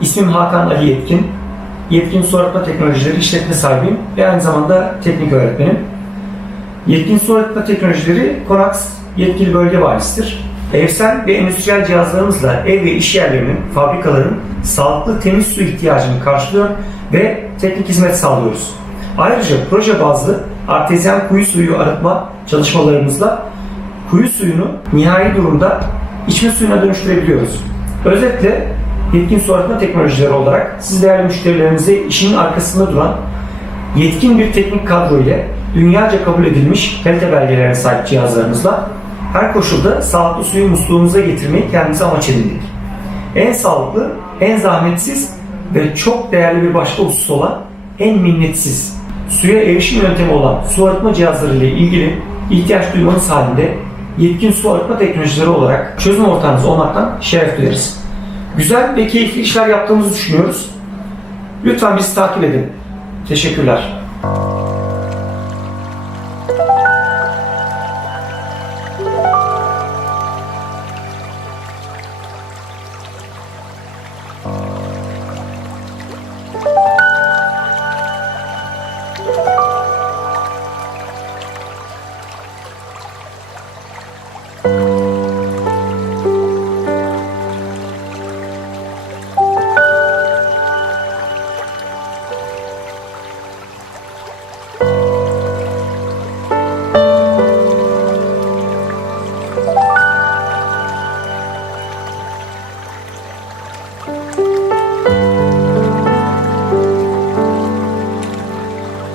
İsmim Hakan Ali Yetkin. Yetkin Su Arıtma Teknolojileri işletme sahibiyim ve aynı zamanda teknik öğretmenim. Yetkin Su Arıtma Teknolojileri Konax yetkili bölge bayisidir. Evsel ve endüstriyel cihazlarımızla ev ve iş yerlerinin, fabrikaların sağlıklı temiz su ihtiyacını karşılıyor ve teknik hizmet sağlıyoruz. Ayrıca proje bazlı artezyen kuyu suyu arıtma çalışmalarımızla kuyu suyunu nihai durumda içme suyuna dönüştürebiliyoruz. Özetle yetkin su arıtma teknolojileri olarak siz değerli müşterilerimize işinin arkasında duran yetkin bir teknik kadro ile dünyaca kabul edilmiş kalite belgelerine sahip cihazlarımızla her koşulda sağlıklı suyu musluğumuza getirmeyi kendimize amaç edindik. En sağlıklı, en zahmetsiz ve çok değerli bir başka husus olan en minnetsiz suya erişim yöntemi olan su arıtma cihazları ile ilgili ihtiyaç duymanız halinde yetkin su arıtma teknolojileri olarak çözüm ortağınız olmaktan şeref duyarız. Güzel ve keyifli işler yaptığımızı düşünüyoruz. Lütfen bizi takip edin. Teşekkürler.